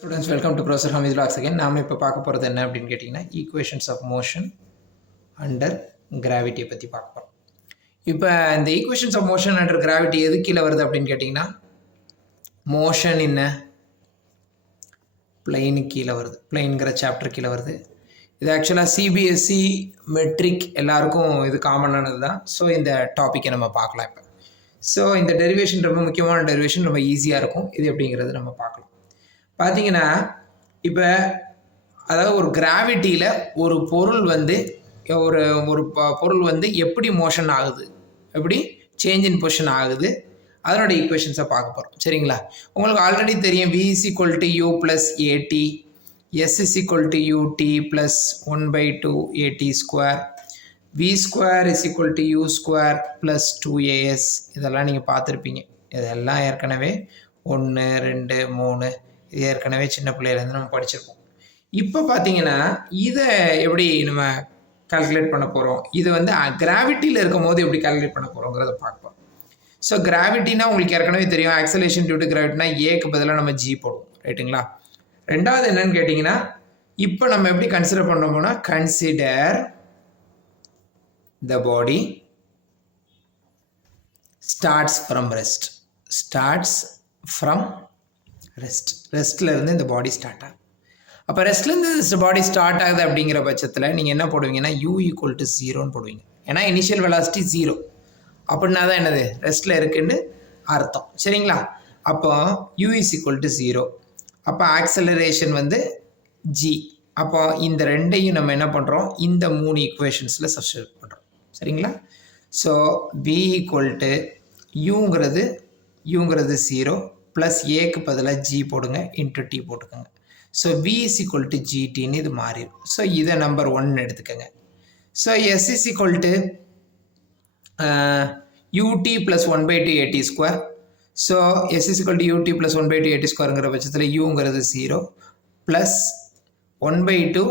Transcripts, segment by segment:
Students, welcome to Professor Hamid Vlogs again. நாம இப்போ பார்க்க போகிறது என்ன அப்படின்னு கேட்டிங்கன்னா ஈக்குவேஷன்ஸ் ஆஃப் மோஷன் அண்டர் கிராவிட்டியை பற்றி பார்க்க போகிறோம். இப்போ இந்த equations of motion under gravity எது கீழே வருது அப்படின்னு கேட்டிங்கன்னா மோஷன் என்ன பிளெயினுக்கு கீழே வருது. பிளெயின்கிற சாப்டர் கீழே வருது. இது ஆக்சுவலாக சிபிஎஸ்சி மெட்ரிக் எல்லாருக்கும் இது காமனானது தான். ஸோ இந்த டாப்பிக்கை நம்ம பார்க்கலாம் இப்போ. ஸோ இந்த டெரிவேஷன் ரொம்ப முக்கியமான டெரிவேஷன், ரொம்ப ஈஸியாக இருக்கும். இது எப்படிங்கிறது நம்ம பார்க்கலாம். பார்த்தீங்கன்னா இப்போ அதாவது ஒரு கிராவிட்டியில் ஒரு பொருள் வந்து பொருள் வந்து எப்படி மோஷன் ஆகுது, எப்படி சேஞ்ச் இன் பொசிஷன் ஆகுது, அதனோட ஈக்குவேஷன்ஸை பார்க்க போகிறோம். சரிங்களா? உங்களுக்கு ஆல்ரெடி தெரியும் v is equal to u plus at, s is equal to ut plus 1/2 at square, v square is equal to u square plus 2as. இதெல்லாம் நீங்கள் பார்த்துருப்பீங்க. இதெல்லாம் ஏற்கனவே 1 2 3 இது ஏற்கனவே சின்ன பிள்ளையிலேருந்து நம்ம படிச்சிருப்போம். இப்போ பார்த்தீங்கன்னா இதை எப்படி நம்ம கால்குலேட் பண்ண போகிறோம், இது வந்து கிராவிட்டியில் இருக்கும் போது எப்படி கால்குலேட் பண்ண போகிறோங்கிறத பார்ப்போம். ஸோ கிராவிட்டினா உங்களுக்கு ஏற்கனவே தெரியும், ஆக்சலேஷன் டியூ டு கிராவிட்டினா ஏக்கு பதிலாக நம்ம ஜி போடுவோம், ரைட்டுங்களா? ரெண்டாவது என்னன்னு கேட்டிங்கன்னா இப்போ நம்ம எப்படி கன்சிடர் பண்ண போனால் consider the body starts from ரெஸ்ட்டில் இருந்து இந்த பாடி ஸ்டார்ட் ஆகும். அப்போ ரெஸ்ட்லேருந்து பாடி ஸ்டார்ட் ஆகுது அப்படிங்கிற பட்சத்தில் நீங்கள் என்ன போடுவீங்கன்னா u = 0ன்னு போடுவீங்க. ஏன்னா இனிஷியல் வெலாசிட்டி 0 அப்படின்னா தான் என்னது ரெஸ்ட்டில் இருக்குன்னு அர்த்தம். சரிங்களா? அப்போ u is equal to 0. அப்போ ஆக்சலரேஷன் வந்து g. அப்போ இந்த ரெண்டையும் நம்ம என்ன பண்ணுறோம், இந்த 3 ஈக்குவேஷன்ஸில் சப்ஸ்டிட்யூட் பண்ணுறோம். சரிங்களா? ஸோ v = uங்கிறது 0 ப்ளஸ் ஏக்கு பதிலாக ஜி போடுங்க, இன்ட்டு டி போட்டுக்கோங்க. So v is equal to gtன்னு இது மாறிடும். ஸோ இதை நம்பர் 1 எடுத்துக்கோங்க. So s is equal to ut plus 1/2 at square. So s is equal to ut plus 1/2 at squareங்கிற பட்சத்தில் uங்கிறது 0 ப்ளஸ் 1/2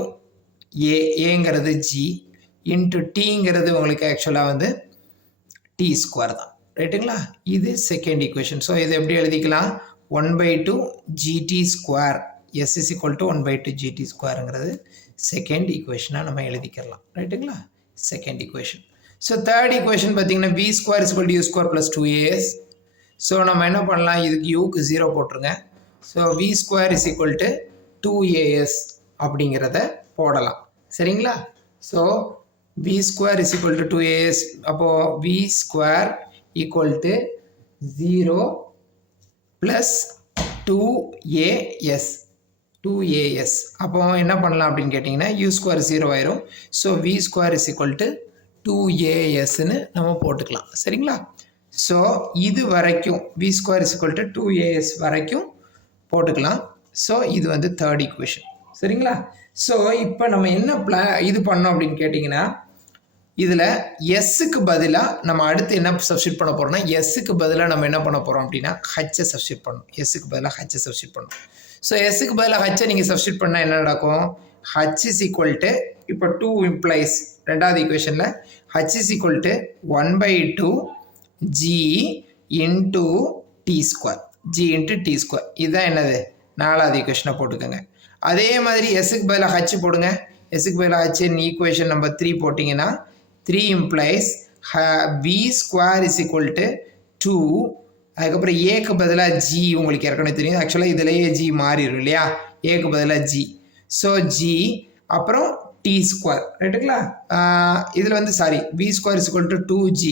ஏங்கிறது ஜி இன்ட்டு டீங்கிறது உங்களுக்கு ஆக்சுவலாக வந்து டி ஸ்கொயர் தான், ரைட்டுங்களா? இது செகண்ட் ஈக்குவேஷன். ஸோ இது எப்படி எழுதிக்கலாம், 1/2 gt square, s is equal to 1/2 gt ஸ்கொயருங்கிறது செகண்ட் ஈக்குவேஷனாக நம்ம எழுதிக்கலாம், ரைட்டுங்களா? Second equation. So third equation பார்த்தீங்கன்னா v square is equal to u square plus 2as. So நம்ம என்ன பண்ணலாம், இதுக்கு யூக்கு 0 போட்டுருங்க. So v square is equal to 2as அப்படிங்கிறத போடலாம். சரிங்களா? So v square is equal to 2as. அப்போது v square equal to 0 plus 2as. அப்போ என்ன பண்ணலாம் அப்படின்னு கேட்டிங்கன்னா u square 0 ஆயிரும். So v square is equal to 2asன்னு நம்ம போட்டுக்கலாம். சரிங்களா? ஸோ இது வரைக்கும் v square is equal to 2as வரைக்கும் போட்டுக்கலாம். ஸோ இது வந்து தேர்ட் ஈக்குவேஷன். சரிங்களா? ஸோ இப்போ நம்ம என்ன இது பண்ணோம் அப்படின்னு கேட்டிங்கன்னா இதில் எஸ்ஸுக்கு பதிலாக நம்ம அடுத்து என்ன சப்ஸ்டியூட் பண்ண போகிறோம்னா எஸ்ஸுக்கு பதிலாக நம்ம என்ன பண்ண போகிறோம் அப்படின்னா ஹச்சை சப்ஸ்டியூட் பண்ணணும். எஸ்ஸுக்கு பதிலாக ஹச்சை சப்ஸ்டியூட் பண்ணணும். ஸோ எஸ்ஸுக்கு பதிலாக ஹச்சை நீங்கள் சப்ஸ்டியூட் பண்ணால் என்ன நடக்கும், ஹச் இஸ் ஈக்குவல் டு இப்போ 2 இம்ப்ளைஸ் ரெண்டாவது ஈக்குவேஷனில் h is equal to 1/2 g into t square, இதுதான் என்னது நாலாவது ஈக்குவேஷனை போட்டுக்கோங்க. அதே மாதிரி எஸ்ஸுக்கு பதிலாக ஹச் போடுங்க. எஸ்ஸுக்கு பதிலாக ஹச் ஈக்குவேஷன் நம்பர் 3 போட்டிங்கன்னா 3 implies v square is equal to 2. அதுக்கப்புறம் ஏக்கு பதிலாக ஜி உங்களுக்கு ஏற்கனவே தெரியும், ஆக்சுவலாக இதிலேயே ஜி மாறிடும் இல்லையா, ஏக்கு பதிலாக ஜி. ஸோ ஜி அப்புறம் டி ஸ்கொயர், ரைட்டுங்களா? இதில் வந்து v square is equal to 2g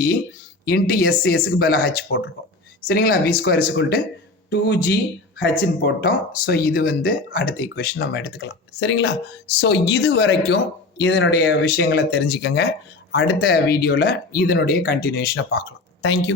into எஸ்க்கு பதிலாக ஹச் போட்டிருக்கோம். சரிங்களா? v square is equal to 2g ஹச்ன்னு போட்டோம். ஸோ இது வந்து அடுத்த ஈக்குவேஷன் நம்ம எடுத்துக்கலாம். சரிங்களா? ஸோ இது வரைக்கும் இதனுடைய விஷயங்களை தெரிஞ்சுக்கோங்க. அடுத்த வீடியோவில் இதனுடைய கண்டினியூஷனை பார்க்கலாம். தேங்க்யூ.